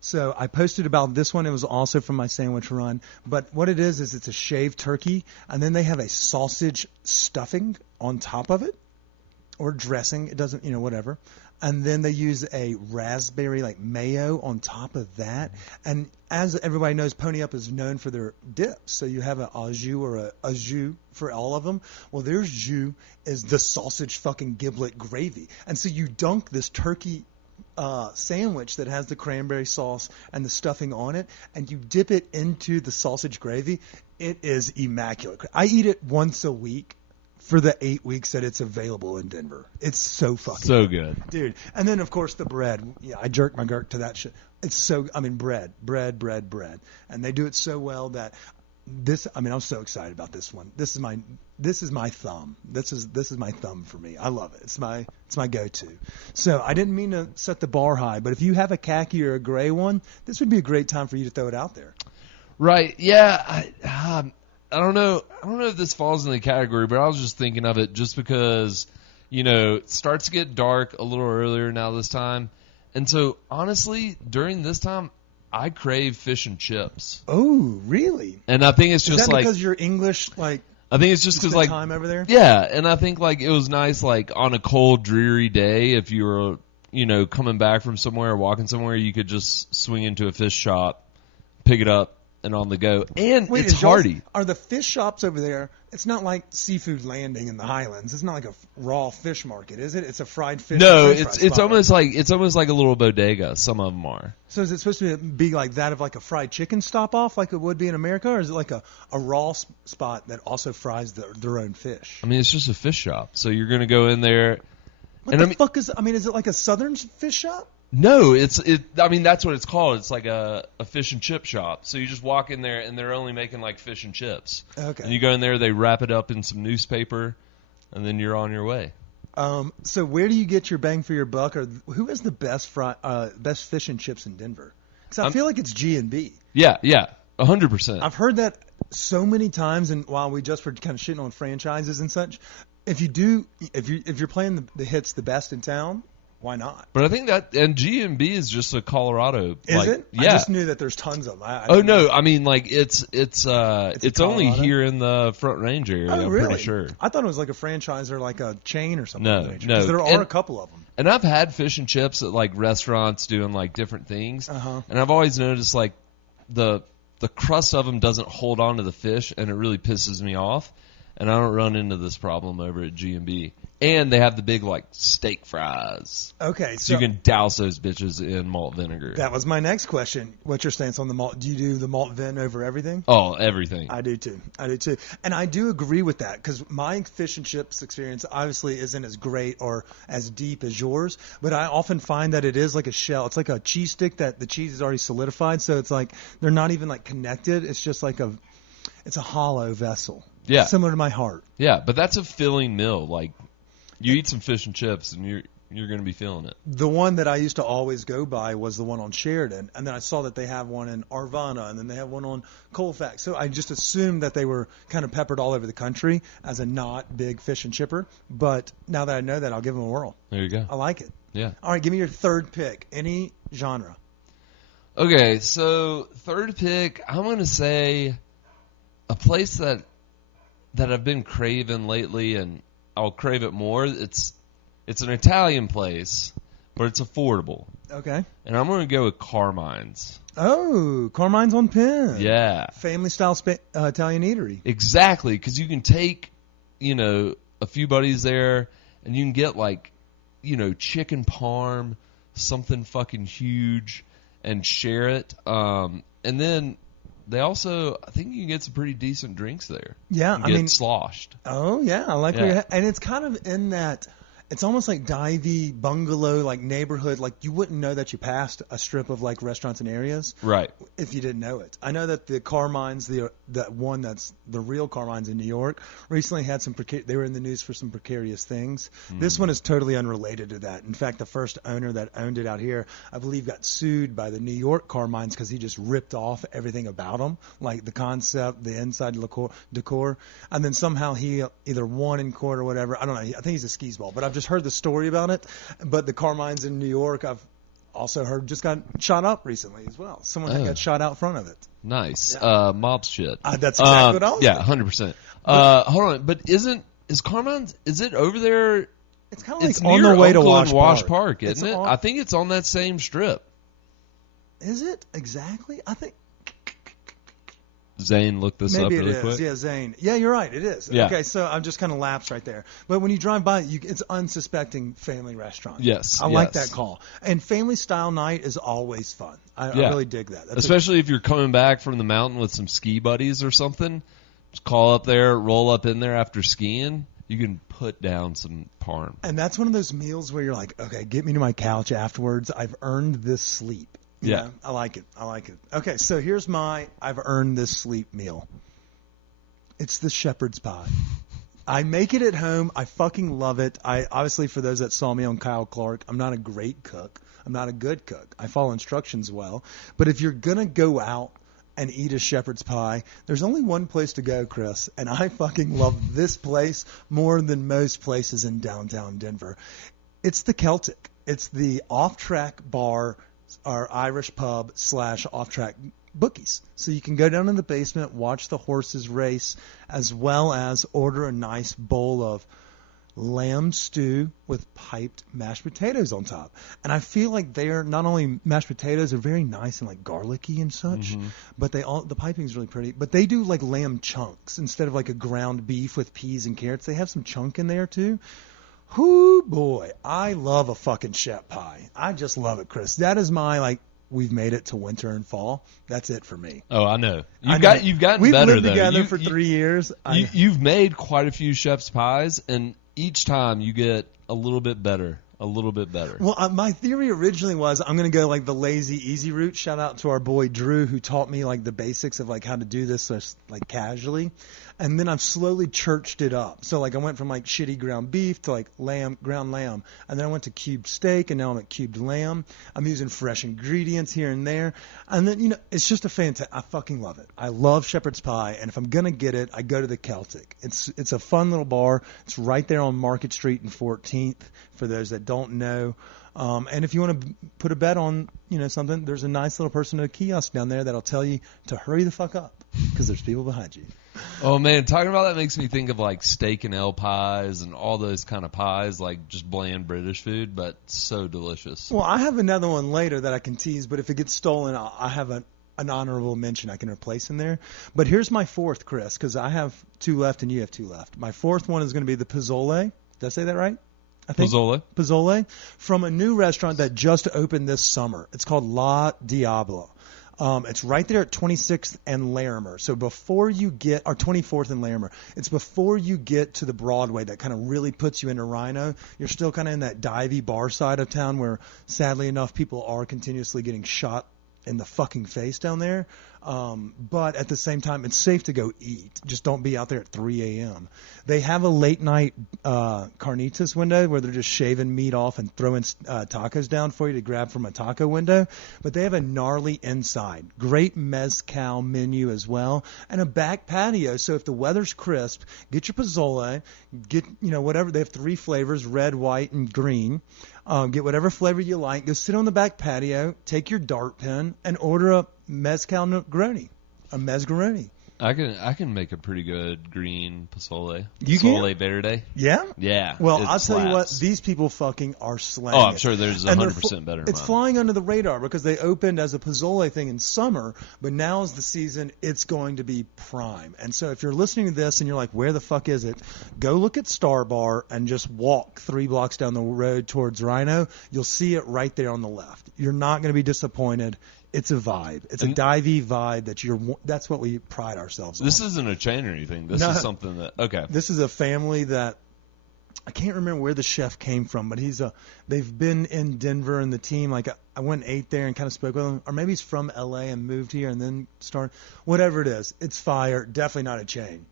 So I posted about this one. It was also from my sandwich run. But what it is it's a shaved turkey, and then they have a sausage stuffing on top of it, or dressing. It doesn't, whatever. And then they use a raspberry like mayo on top of that. And as everybody knows, Pony Up is known for their dips. So you have an au jus or a jus for all of them. Well, their jus is the sausage fucking giblet gravy. And so you dunk this turkey sandwich that has the cranberry sauce and the stuffing on it, and you dip it into the sausage gravy. It is immaculate. I eat it once a week for the 8 weeks that it's available in Denver. It's so fucking so good. Dude. And then, of course, the bread. Yeah, I jerk my gurk to that shit. It's so, bread. And they do it so well that I'm so excited about this one. This is my thumb. This is my thumb for me. I love it. It's my go-to. So I didn't mean to set the bar high, but if you have a khaki or a gray one, this would be a great time for you to throw it out there. Right. Yeah. I don't know if this falls in the category, but I was just thinking of it just because, it starts to get dark a little earlier now this time. And so, honestly, during this time, I crave fish and chips. Oh, really? And I think it's just Is that because you're English, I think it's just because, time over there? Yeah, and I think, it was nice, on a cold, dreary day, if you were, coming back from somewhere or walking somewhere, you could just swing into a fish shop, pick it up, and on the go. And it's hearty. Are the fish shops over there, it's not like Seafood Landing in the Highlands. It's not like a raw fish market, is it? It's a fried fish. No, it's almost like a little bodega. Some of them are. So is it supposed to be like that of like a fried chicken stop off like it would be in America, or is it like a raw spot that also fries their own fish? It's just a fish shop. So you're going to go in there. What the fuck is it like a southern fish shop? No, that's what it's called. It's like a fish and chip shop. So you just walk in there, and they're only making, fish and chips. Okay. And you go in there, they wrap it up in some newspaper, and then you're on your way. So where do you get your bang for your buck, or who has the best fish and chips in Denver? Because I feel like it's G&B. Yeah, 100%. I've heard that so many times, and while we just were kind of shitting on franchises and such, if you're playing the hits the best in town, why not? But I think that, and G&B is just a Colorado. Is it? Yeah. I just knew that there's tons of them. It's only here in the Front Range area. Oh, I'm really? pretty sure. I thought it was like a franchise or like a chain or something. No. Because there are a couple of them. And I've had fish and chips at restaurants doing different things. Uh-huh. And I've always noticed the crust of them doesn't hold on to the fish, and it really pisses me off. And I don't run into this problem over at G&B. And they have the big, steak fries. Okay. So you can douse those bitches in malt vinegar. That was my next question. What's your stance on the malt? Do you do the malt vin over everything? Oh, everything. I do, too. And I do agree with that, because my fish and chips experience obviously isn't as great or as deep as yours, but I often find that it is like a shell. It's like a cheese stick that the cheese is already solidified, so it's like they're not even, connected. It's just it's a hollow vessel. Yeah. Similar to my heart. Yeah, but that's a filling meal. You eat some fish and chips, and you're going to be feeling it. The one that I used to always go by was the one on Sheridan, and then I saw that they have one in Arvana, and then they have one on Colfax. So I just assumed that they were kind of peppered all over the country as a not big fish and chipper. But now that I know that, I'll give them a whirl. There you go. I like it. Yeah. All right, give me your third pick. Any genre. Okay, so third pick, I'm going to say a place that I've been craving lately, and I'll crave it more. It's an Italian place, but it's affordable. Okay. And I'm going to go with Carmine's. Oh, Carmine's on Penn. Yeah. Family-style Italian eatery. Exactly, because you can take, a few buddies there, and you can get, chicken parm, something fucking huge, and share it. And then they also, I think you can get some pretty decent drinks there. Yeah, get sloshed. Oh, yeah, I like where you're at. And it's kind of in that, it's almost like divey bungalow, neighborhood. You wouldn't know that you passed a strip of, restaurants and areas. Right. If you didn't know it. I know that the Carmine's, that one that's the real Carmine's in New York, recently had they were in the news for some precarious things. This one is totally unrelated to that. In fact, the first owner that owned it out here, I believe, got sued by the New York Carmine's because he just ripped off everything about them, like the concept, the inside decor. And then somehow he either won in court or whatever. I don't know. I think he's a skis ball, but I've just heard the story about it. But the Carmine's in New York, I've also heard just got shot up recently as well. Someone that got shot out front of it. Nice. Yeah. Mob shit. That's exactly what I was thinking. 100%. Hold on, but is Carmine's, is it over there? It's kind of like It's on near the way to Oakland Wash Park, isn't it? I think it's on that same strip. Is it? Exactly? I think. Zane, look this up Maybe really it is. quick. Yeah, Zane. Yeah, you're right. It is. Yeah. Okay, so I'm just kind of lapsed right there. But when you drive by, it's unsuspecting family restaurant. Yes. I like that call. And family style night is always fun. I really dig that. Especially if you're coming back from the mountain with some ski buddies or something. Just call up there, roll up in there after skiing. You can put down some parm. And that's one of those meals where you're like, okay, get me to my couch afterwards. I've earned this sleep. You know? I like it. Okay, so here's my I've earned this sleep meal. It's the shepherd's pie. I make it at home. I fucking love it. Obviously, for those that saw me on Kyle Clark, I'm not a great cook. I'm not a good cook. I follow instructions well. But if you're going to go out and eat a shepherd's pie, there's only one place to go, Chris, and I fucking love this place more than most places in downtown Denver. It's the Celtic. It's the off-track bar or Irish pub / off-track bookies. So you can go down in the basement, watch the horses race, as well as order a nice bowl of lamb stew with piped mashed potatoes on top. And I feel like they're not only mashed potatoes are very nice and like garlicky and such, but the piping is really pretty. But they do like lamb chunks instead of like a ground beef with peas and carrots. They have some chunk in there too. Whoo boy, I love a fucking shep pie. I just love it, Chris. That is my we've made it to winter and fall. That's it for me. Oh, I know. You've gotten We've better lived though. together for 3 years. You've made quite a few chef's pies, and each time you get a little bit better. Well, my theory originally was I'm going to go like the lazy, easy route. Shout out to our boy Drew, who taught me like the basics of like how to do this like casually. And then I've slowly churched it up. So like I went from like shitty ground beef to like ground lamb. And then I went to cubed steak, and now I'm at cubed lamb. I'm using fresh ingredients here and there. And then, it's just I fucking love it. I love shepherd's pie. And if I'm going to get it, I go to the Celtic. It's a fun little bar. It's right there on Market Street and 14th for those that don't know. And if you want to put a bet on, something, there's a nice little person at a kiosk down there that'll tell you to hurry the fuck up because there's people behind you. Oh man, talking about that makes me think of like steak and ale pies and all those kind of pies, like just bland British food, but so delicious. Well, I have another one later that I can tease, but if it gets stolen, I have an honorable mention I can replace in there. But here's my fourth, Chris, because I have 2 left and you have 2 left. My fourth one is going to be the Pozzole. Did I say that right? I think Pozzole from a new restaurant that just opened this summer. It's called La Diabla. It's right there at 26th and Larimer. So before you get, or 24th and Larimer, it's before you get to the Broadway that kind of really puts you into Rhino. You're still kind of in that divey bar side of town where, sadly enough, people are continuously getting shot in the fucking face down there. But at the same time, it's safe to go eat. Just don't be out there at 3 a.m. They have a late night carnitas window where they're just shaving meat off and throwing tacos down for you to grab from a taco window. But they have a gnarly inside. Great mezcal menu as well. And a back patio. So if the weather's crisp, get your pozole. Get, whatever. They have 3 flavors, red, white, and green. Get whatever flavor you like. Go sit on the back patio. Take your dart pen and order a mezcal Negroni, a mezgaroni. I can make a pretty good green pozole. You Pozole can? verde. Yeah? Yeah. Well, I'll tell you what, these people fucking are slaying Oh, I'm it. sure there's 100% better. It's flying under the radar because they opened as a pozole thing in summer, but now is the season it's going to be prime. And so if you're listening to this and you're like, where the fuck is it? Go look at Star Bar and just walk 3 blocks down the road towards Rhino. You'll see it right there on the left. You're not going to be disappointed. It's a vibe. It's a divey vibe that's what we pride ourselves on. This isn't a chain or anything. This is something that, okay. This is a family that, I can't remember where the chef came from, but they've been in Denver and the team, like I went and ate there and kind of spoke with him, or maybe he's from LA and moved here and then started, whatever it is. It's fire. Definitely not a chain.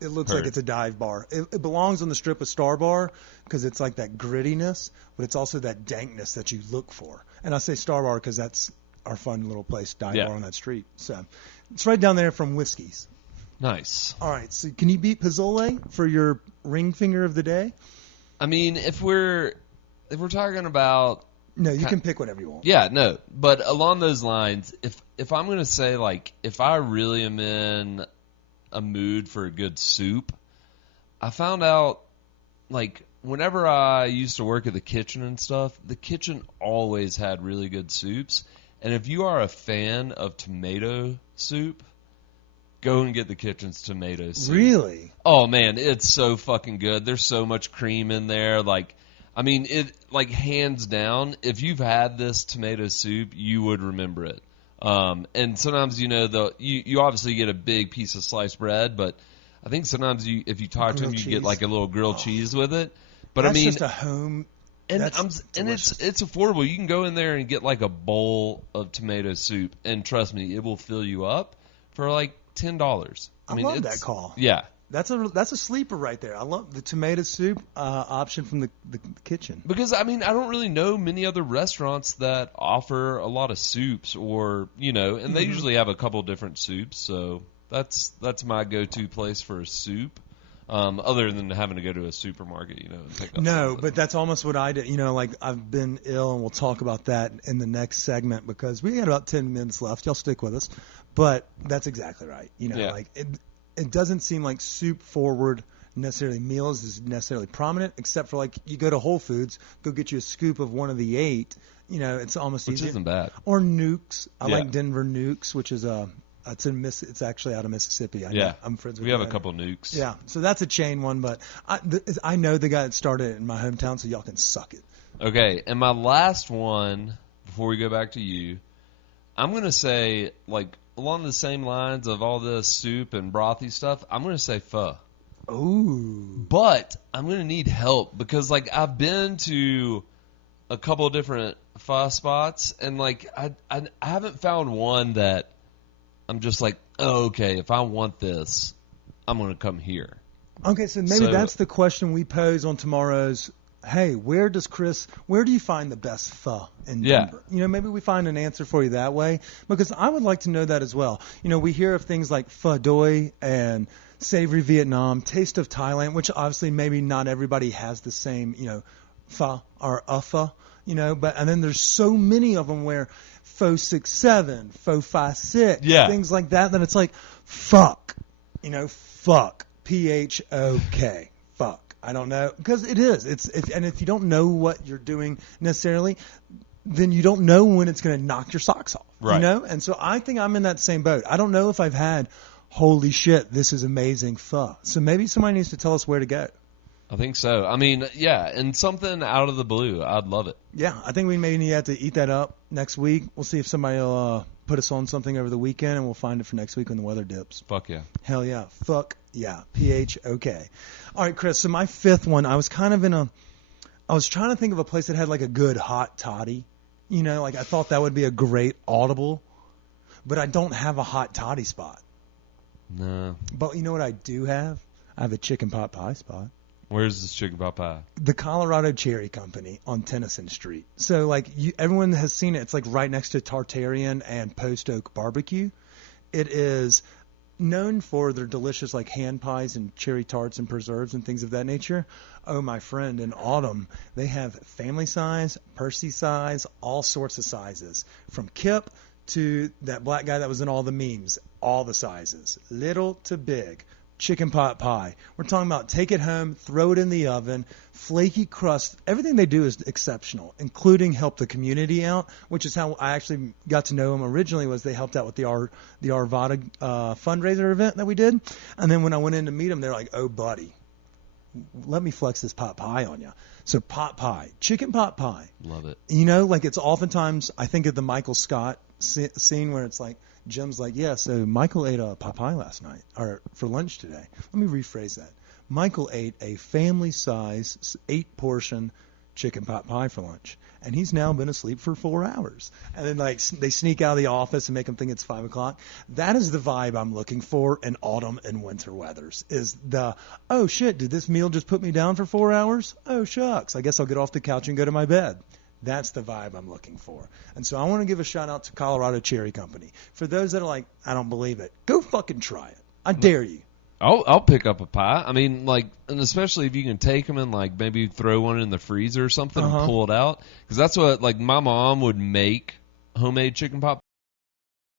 It looks like it's a dive bar. It belongs on the strip of Star Bar because it's like that grittiness, but it's also that dankness that you look for. And I say Star Bar because that's our fun little place, dive bar on that street. So it's right down there from Whiskey's. Nice. All right. So can you beat Pozzole for your ring finger of the day? I mean, if we're talking about No, you can pick whatever you want. Yeah, no. But along those lines, if I'm going to say, like, if I really am in a mood for a good soup, I found out, like, whenever I used to work at the kitchen and stuff, the kitchen always had really good soups. And if you are a fan of tomato soup, go and get the kitchen's tomato soup. Really? Oh, man, it's so fucking good. There's so much cream in there. Like, I mean, it, like, hands down, if you've had this tomato soup, you would remember it. And sometimes, you know, you obviously get a big piece of sliced bread, but I think sometimes if you talk to them, you get like a little grilled cheese with it. But That's I mean, just a home. and That's it's affordable. You can go in there and get like a bowl of tomato soup, and trust me, it will fill you up for like $10. I mean, love that call. Yeah. That's a sleeper right there. I love the tomato soup option from the kitchen. Because, I mean, I don't really know many other restaurants that offer a lot of soups or, you know, and they usually have a couple different soups. So that's my go-to place for a soup, other than having to go to a supermarket, you know, and pick up something. But that's almost what I did. You know, like I've been ill, and we'll talk about that in the next segment because we got about 10 minutes left. Y'all stick with us. But that's exactly right. You know, like it doesn't seem like soup forward necessarily meals is necessarily prominent, except for like you go to Whole Foods, go get you a scoop of one of the 8. You know, it's almost which easier. Isn't bad. Or Nukes. I like Denver Nukes, which is it's actually out of Mississippi. I'm friends with. We have a couple Nukes. Yeah, so that's a chain one, but I know the guy that started it in my hometown, so y'all can suck it. Okay, and my last one before we go back to you, I'm gonna say like. Along the same lines of all this soup and brothy stuff, I'm going to say pho. Ooh. But I'm going to need help because, like, I've been to a couple of different pho spots, and, like, I haven't found one that I'm just like, oh, okay, if I want this, I'm going to come here. Okay, so maybe that's the question we pose on tomorrow's, hey, where do you find the best pho in Denver? You know, maybe we find an answer for you that way, because I would like to know that as well. You know, we hear of things like pho doi and savory Vietnam, taste of Thailand, which obviously maybe not everybody has the same, you know, pho or pho, you know, and then there's so many of them where pho 6-7, pho 5-6, things like that it's like, fuck, you know, fuck, PHOK, fuck. I don't know, because it is. And if you don't know what you're doing necessarily, then you don't know when it's going to knock your socks off. Right. You know? And so I think I'm in that same boat. I don't know if I've had, holy shit, this is amazing pho. So maybe somebody needs to tell us where to go. I think so. I mean, yeah, and something out of the blue. I'd love it. Yeah, I think we may have to eat that up next week. We'll see if somebody will put us on something over the weekend, and we'll find it for next week when the weather dips. Fuck yeah. Hell yeah. Fuck yeah. PHOK. All right, Chris, so my 5th one, I was trying to think of a place that had like a good hot toddy. You know, like I thought that would be a great audible, but I don't have a hot toddy spot. No. But you know what I do have? I have a chicken pot pie spot. Where's this chicken pot pie? The Colorado Cherry Company on Tennyson Street. So, like, everyone has seen it. It's, like, right next to Tartarian and Post Oak Barbecue. It is known for their delicious, like, hand pies and cherry tarts and preserves and things of that nature. Oh, my friend, in autumn, they have family size, Percy size, all sorts of sizes. From Kip to that black guy that was in all the memes, all the sizes, little to big. Chicken pot pie. We're talking about take it home, throw it in the oven, flaky crust. Everything they do is exceptional, including help the community out, which is how I actually got to know them originally. Was they helped out with the Arvada fundraiser event that we did, and then when I went in to meet them, they're like, "Oh, buddy, let me flex this pot pie on you." So pot pie, chicken pot pie. Love it. You know, like it's oftentimes I think of the Michael Scott scene where it's like. Jim's like, yeah, so Michael ate a pot pie last night, or for lunch today. Let me rephrase that. Michael ate a family-size, 8-portion chicken pot pie for lunch, and he's now been asleep for 4 hours. And then, like, they sneak out of the office and make him think it's 5 o'clock. That is the vibe I'm looking for in autumn and winter weathers, is the, oh, shit, did this meal just put me down for 4 hours? Oh, shucks, I guess I'll get off the couch and go to my bed. That's the vibe I'm looking for. And so I want to give a shout out to Colorado Cherry Company. For those that are like, I don't believe it, go fucking try it. I dare you. I'll pick up a pie. I mean, like, and especially if you can take them and like maybe throw one in the freezer or something and pull it out, because that's what like my mom would make homemade chicken pot